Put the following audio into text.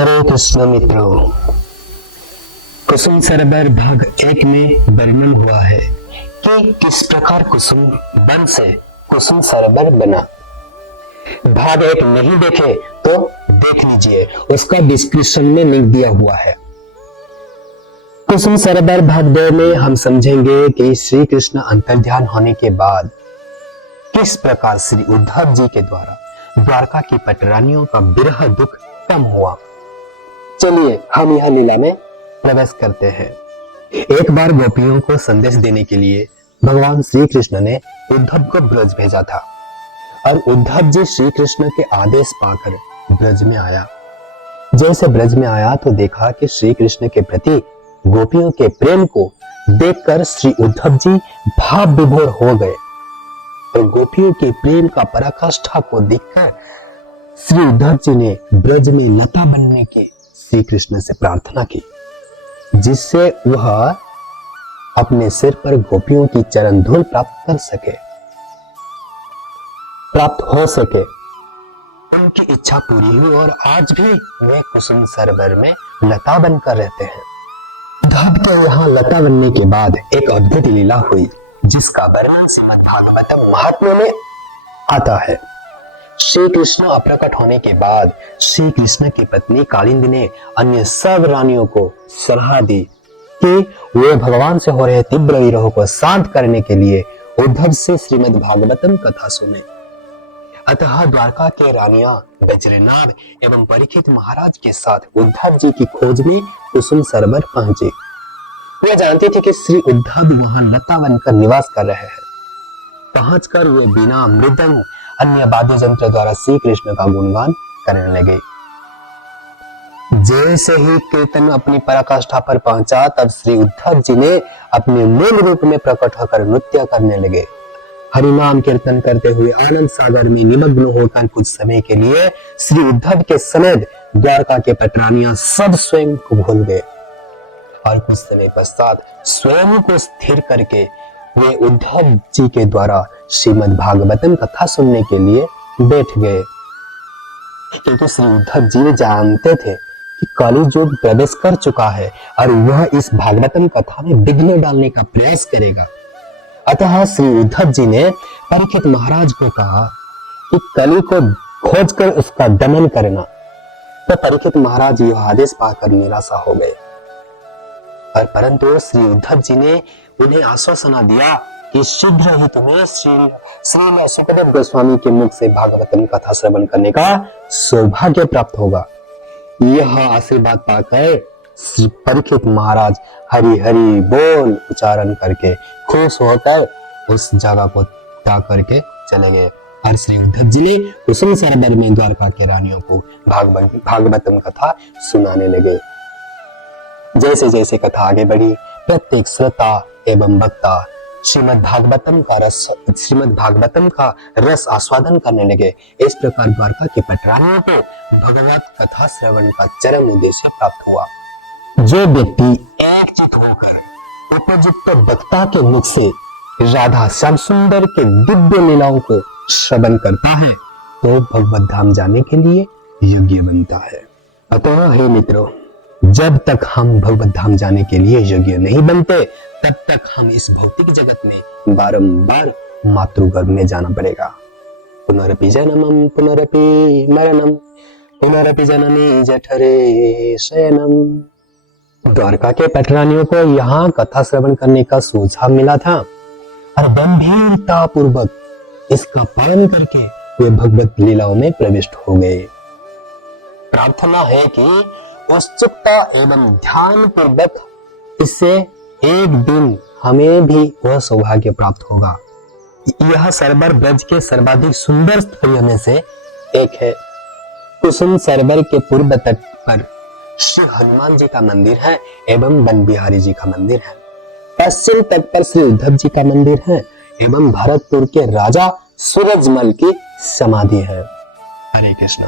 हरे कृष्ण मित्रों, कुसुम सरोवर भाग 1 में वर्णन हुआ है कि किस प्रकार कुसुम वन से कुसुम सरोवर बना। भाग 1 नहीं देखे तो देख लीजिए, उसका डिस्क्रिप्शन में लिंक दिया हुआ है। कुसुम सरोवर भाग 2 में हम समझेंगे कि श्री कृष्ण अंतर्ध्यान होने के बाद किस प्रकार श्री उद्धव जी के द्वारा द्वारका की पटरानियों का विरह दुख कम हुआ। चलिए हम यह लीला में प्रवेश करते हैं। एक बार गोपियों को संदेश देने के लिए भगवान श्री कृष्ण ने उद्धव को ब्रज भेजा था और उद्धव जी श्री कृष्ण के आदेश पाकर ब्रज में आया। जैसे ब्रज में आया तो देखा कि श्री कृष्ण के प्रति गोपियों के प्रेम को देखकर श्री उद्धव जी भाव विभोर हो गए और गोपियों के प्रेम का पराकाष्ठा को देखकर श्री उद्धव जी ने ब्रज में लता बनने की श्री कृष्ण से प्रार्थना की, जिससे वह अपने सिर पर गोपियों की चरण धूल प्राप्त हो सके। उनकी इच्छा पूरी हुई और आज भी वे कुसुम सरोवर में लता बनकर रहते हैं। उद्धव के यहाँ लता बनने के बाद एक अद्भुत लीला हुई, जिसका वर्णन श्रीमद्भागवतम महात्म्य में आता है। श्री कृष्ण अप्रकट होने के बाद श्री कृष्ण की पत्नी कालिंदी ने अन्य सब रानियों को सलाह दी कि वे भगवान से हो रहे तीव्र विरह को शांत करने के लिए उद्धव से श्रीमद् भागवतम कथा सुने। अतः द्वारका के रानियां वज्रनाभ एवं परीक्षित महाराज के साथ उद्धव जी की खोज में कुसुम सरोवर पहुंचे। वे जानते थे कि श्री उद्धव वहां लता बनकर निवास कर रहे हैं। पहुंचकर वे बिना मृदंग अन्य वाद्य यंत्र द्वारा श्री कृष्ण का गुणगान करने लगे। जैसे ही कीर्तन अपनी पराकाष्ठा पर पहुंचा, तब श्री उद्धव जी ने अपने मूल रूप में प्रकट होकर नृत्य करने लगे। हरिनाम कीर्तन करते हुए आनंद सागर में निमग्न होकर कुछ समय के लिए श्री उद्धव के समेत द्वारका के पटरानियां सब स्वयं को भूल गए और कुछ समय पश्चात स्वयं को स्थिर करके वे उद्धव जी के द्वारा श्रीमद् भागवतम कथा सुनने के लिए बैठ गए, क्योंकि श्री उद्धव जी जानते थे कि कलि युग प्रवेश कर चुका है और वह इस भागवतम कथा में विघ्न डालने का प्रयास करेगा। अतः श्री उद्धव जी ने परीक्षित महाराज को कहा कि कलि को खोजकर उसका दमन करना। तो परीक्षित महाराज यह आदेश पाकर निराशा हो गए, और परंतु श्री उद्धव जी ने उन्हें आश्वासन दिया कि शीघ्र ही तुम्हें श्री सुखदेव गोस्वामी के मुख से भागवतम कथा श्रवण करने का सौभाग्य प्राप्त होगा। यह आशीर्वाद पाकर श्री परीक्षित महाराज हरि हरि बोल उच्चारण करके खुश होकर उस जगह को त्याग करके चले गए और श्री उद्धव जी ने कुसुम सरोवर में द्वारका के रानियों को भागवतम कथा सुनाने लगे। जैसे जैसे कथा आगे बढ़ी, प्रत्येक श्रोता एवं वक्ता श्रीमद् भागवतम का रस आस्वादन करने लगे। इस प्रकार द्वारका के पटरानियों को भगवत कथा श्रवण का चरम उद्देश्य प्राप्त हुआ। जो व्यक्ति एकचित्त होकर उपयुक्त वक्ता के मुख से राधा श्याम सुंदर के दिव्य लीलाओं को श्रवण करता है, तो भगवत धाम जाने के लिए योग्य बनता है। अतः हे मित्रों, जब तक हम भगवत धाम जाने के लिए योग्य नहीं बनते, तब तक हम इस भौतिक जगत में बारंबार मातृगर्भ में जाना पड़ेगा। पुनरपि जन्मं पुनरपि मरणं पुनरपि जननी जठरे शयनम। द्वारका के पटरानियों को यहाँ कथा श्रवण करने का सुझाव मिला था और गंभीरता पूर्वक इसका पालन करके वे भगवत लीलाओं में प्रविष्ट हो गए। प्रार्थना है कि उत्सुकता एवं ध्यान पूर्वक इससे एक दिन हमें भी वह सौभाग्य प्राप्त होगा। यह सरोवर ब्रज के सर्वाधिक सुंदर स्थलों में से एक है। कुसुम सरोवर के पूर्व तट पर श्री हनुमान जी का मंदिर है एवं वन बिहारी जी का मंदिर है। पश्चिम तट पर श्री उद्धव जी का मंदिर है एवं भरतपुर के राजा सूरजमल की समाधि है। हरे कृष्ण।